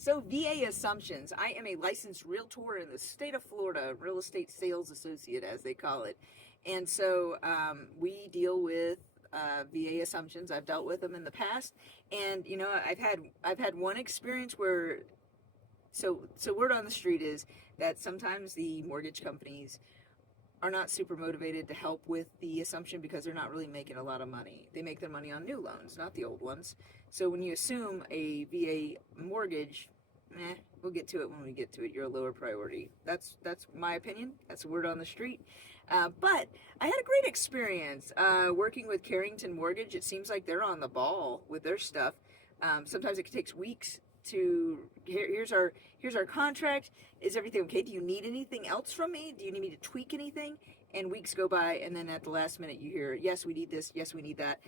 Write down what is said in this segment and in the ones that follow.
So VA Assumptions. I am a licensed realtor in the state of Florida, real estate sales associate as they call it. And so we deal with VA assumptions. I've dealt with them in the past, and I've had one experience where so word on the street is that sometimes the mortgage companies are not super motivated to help with the assumption because they're not really making a lot of money. They make their money on new loans, not the old ones. So when you assume a VA mortgage, we'll get to it when we get to it. You're a lower priority. That's my opinion. That's a word on the street. But I had a great experience working with Carrington Mortgage. It seems like they're on the ball with their stuff. Sometimes it takes weeks to here's our contract. Is everything okay? Do you need anything else from me? Do you need me to tweak anything? And weeks go by, and then at the last minute you hear, yes, we need this, yes, we need that.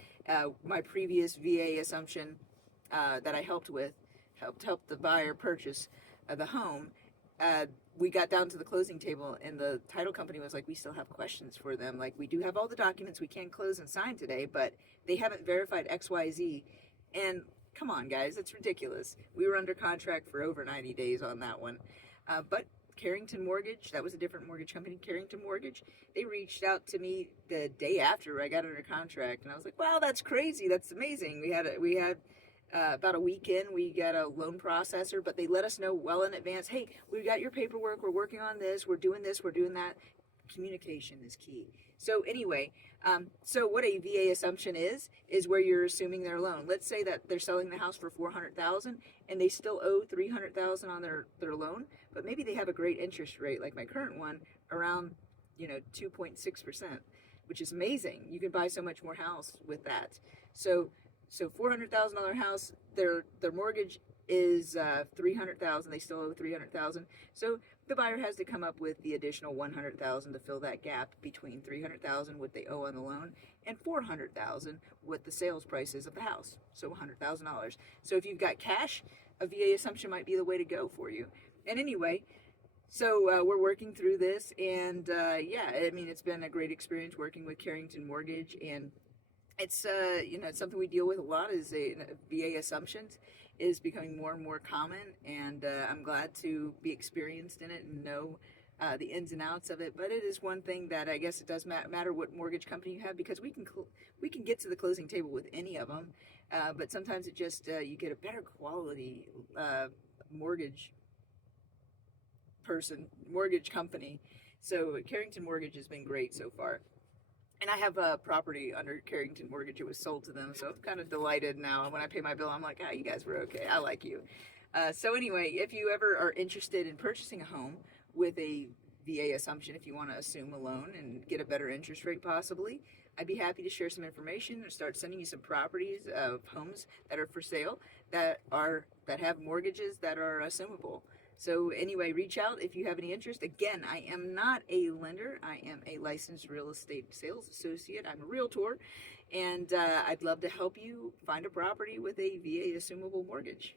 My previous VA assumption that I helped the buyer purchase the home. We got down to the closing table, and the title company was like, we still have questions for them. Like, we do have all the documents, we can close and sign today, but they haven't verified XYZ. And come on, guys, it's ridiculous. We were under contract for over 90 days on that one. But Carrington Mortgage, that was a different mortgage company, Carrington Mortgage, they reached out to me the day after I got under contract, and I was like, wow, that's crazy, that's amazing. We had about a week in, we got a loan processor, but they let us know well in advance, hey, we got your paperwork, we're working on this, we're doing that. Communication is key. So anyway, so what a VA assumption is where you're assuming their loan. Let's say that they're selling the house for $400,000 and they still owe $300,000 on their loan, but maybe they have a great interest rate, like my current one, around 2.6%, which is amazing. You can buy so much more house with that. So $400,000 house, their mortgage is $300,000. They still owe $300,000. So the buyer has to come up with the additional $100,000 to fill that gap between $300,000 what they owe on the loan and $400,000 what the sales price is of the house. So $100,000. So if you've got cash, a VA assumption might be the way to go for you. And anyway, so we're working through this, and it's been a great experience working with Carrington Mortgage, and it's it's something we deal with a lot. Is VA assumptions is becoming more and more common, and I'm glad to be experienced in it and know the ins and outs of it. But it is one thing that I guess it does matter what mortgage company you have, because we can get to the closing table with any of them, but sometimes it just you get a better quality mortgage company. So Carrington Mortgage has been great so far. And I have a property under Carrington Mortgage. It was sold to them, so I'm kind of delighted now. When I pay my bill, I'm like, you guys were okay. I like you. So anyway, if you ever are interested in purchasing a home with a VA assumption, if you want to assume a loan and get a better interest rate possibly, I'd be happy to share some information or start sending you some properties of homes that are for sale that have mortgages that are assumable. So anyway, reach out if you have any interest. Again, I am not a lender. I am a licensed real estate sales associate. I'm a realtor, and I'd love to help you find a property with a VA assumable mortgage.